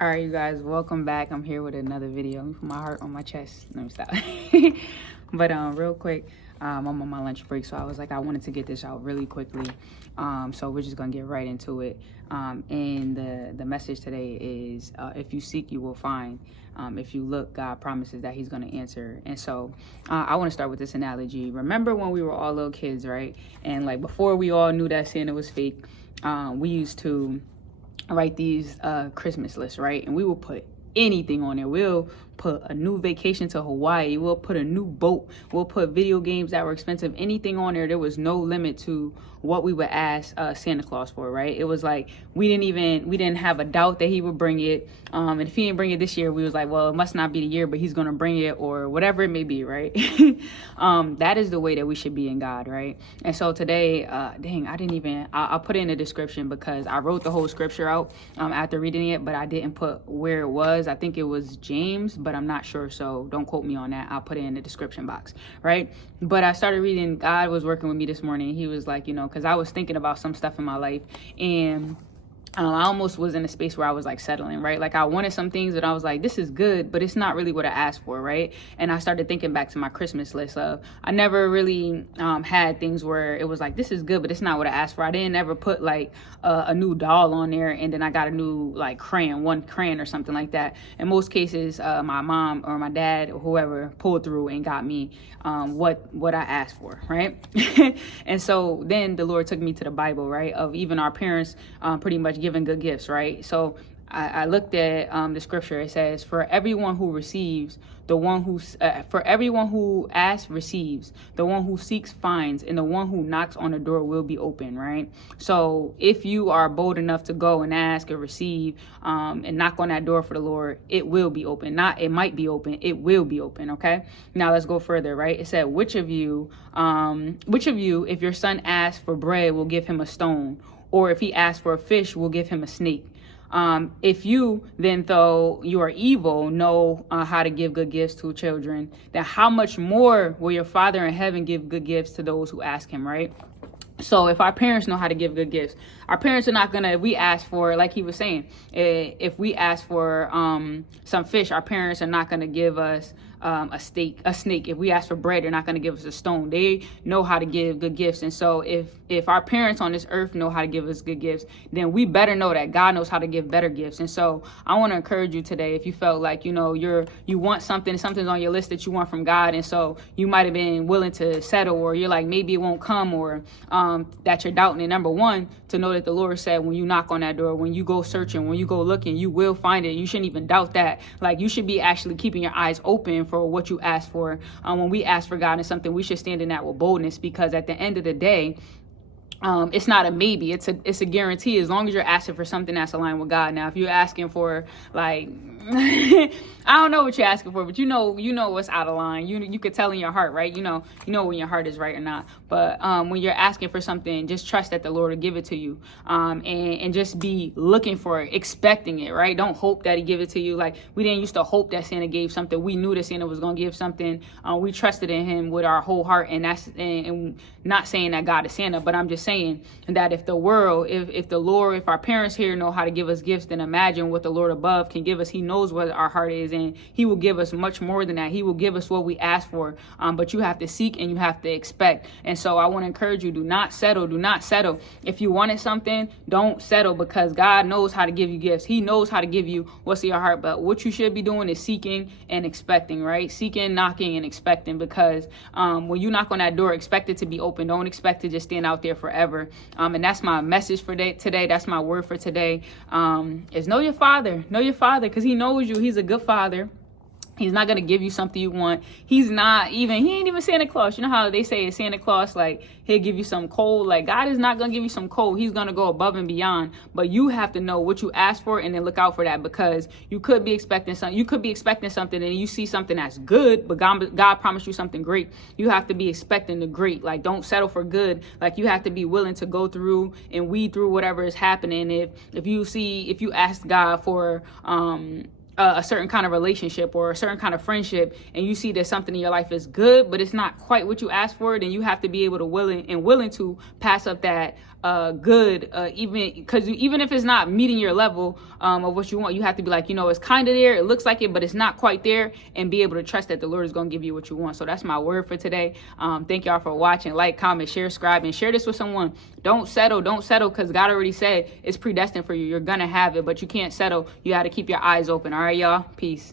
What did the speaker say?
All right, you guys, welcome back. I'm here with another video. Let me put my heart on my chest. Let me stop. But real quick, I'm on my lunch break, so I was like, I wanted to get this out really quickly. So we're just gonna get right into it. And the message today is, if you seek, you will find. If you look, God promises that He's gonna answer. And so I want to start with this analogy. Remember when we were all little kids, right? And like before we all knew that Santa was fake, we used to write these Christmas lists, right? And we will put anything on there. We'll put a new vacation to Hawaii. We'll put a new boat. We'll put video games that were expensive. Anything on there. There was no limit to what we would ask Santa Claus for, right? It was like we didn't have a doubt that he would bring it. And if he didn't bring it this year, we was like, well, it must not be the year, but he's gonna bring it, or whatever it may be, right? That is the way that we should be in God, right? And so today, I'll put it in the description because I wrote the whole scripture out after reading it, but I didn't put where it was. I think it was James, but I'm not sure, so don't quote me on that. I'll put it in the description box, right? But I started reading. God was working with me this morning. He was like, because I was thinking about some stuff in my life, and I almost was in a space where I was like settling, right? Like I wanted some things that I was like, this is good, but it's not really what I asked for, right? And I started thinking back to my Christmas list of, I never really had things where it was like, this is good, but it's not what I asked for. I didn't ever put like a new doll on there and then I got a new like one crayon or something like that. In most cases, my mom or my dad or whoever pulled through and got me what I asked for, right? And so then the Lord took me to the Bible, right? Of even our parents pretty much giving good gifts, right? So I looked at the scripture. It says, for everyone who receives, for everyone who asks receives, the one who seeks finds, and the one who knocks on the door will be open, right? So if you are bold enough to go and ask or receive and knock on that door for the Lord, it will be open. Not it might be open, it will be open, okay? Now let's go further, right? It said, which of you, if your son asks for bread, will give him a stone? Or if he asks for a fish, will give him a snake? If you then, though you are evil, know how to give good gifts to children, then how much more will your Father in heaven give good gifts to those who ask him, right? So if our parents know how to give good gifts, our parents are not gonna, if we ask for, like he was saying, if we ask for some fish, our parents are not gonna give us a snake. If we ask for bread, they're not going to give us a stone. They know how to give good gifts. And so if our parents on this earth know how to give us good gifts, then we better know that God knows how to give better gifts. And so I want to encourage you today, if you felt like, you want something's on your list that you want from God, and so you might have been willing to settle, or you're like, maybe it won't come, or that you're doubting it. Number one, to know that the Lord said, when you knock on that door, when you go searching, when you go looking, you will find it. You shouldn't even doubt that. Like, you should be actually keeping your eyes open for what you ask for. When we ask for God in something, we should stand in that with boldness, because at the end of the day, it's not a maybe, it's a guarantee, as long as you're asking for something that's aligned with God. Now, if you're asking for like I don't know what you're asking for, but you know what's out of line. You could tell in your heart, right? You know when your heart is right or not. But when you're asking for something, just trust that the Lord will give it to you, and just be looking for it, expecting it, right? Don't hope that He give it to you. Like, we didn't used to hope that Santa gave something. We knew that Santa was gonna give something. We trusted in Him with our whole heart, and that's and not saying that God is Santa, but I'm just saying that if the world, if the Lord, if our parents here know how to give us gifts, then imagine what the Lord above can give us. He knows what our heart is, and He will give us much more than that. He will give us what we ask for, but you have to seek and you have to expect. And so I want to encourage you, do not settle. If you wanted something, don't settle, because God knows how to give you gifts. He knows how to give you what's in your heart, but what you should be doing is seeking and expecting, right? Seeking, knocking, and expecting, because when you knock on that door, expect it to be open. Don't expect to just stand out there forever. And that's my message for today. That's my word for today, is know your Father, because He knows you. He's a good Father. He's not going to give you something you want. He ain't even Santa Claus. You know how they say Santa Claus, like, He'll give you some cold. Like, God is not going to give you some cold. He's going to go above and beyond. But you have to know what you ask for and then look out for that, because you could be expecting something. You could be expecting something and you see something that's good, but God promised you something great. You have to be expecting the great. Like, don't settle for good. Like, you have to be willing to go through and weed through whatever is happening. If you ask God for a certain kind of relationship or a certain kind of friendship, and you see that something in your life is good, but it's not quite what you asked for, then you have to be able to willing to pass up that good, even because even if it's not meeting your level of what you want, you have to be like, it's kind of there, it looks like it, but it's not quite there, and be able to trust that the Lord is going to give you what you want. So that's my word for today. Thank y'all for watching. Like, comment, share, subscribe, and share this with someone. Don't settle, because God already said it's predestined for you. You're gonna have it, but you can't settle. You got to keep your eyes open. All right, y'all. Peace.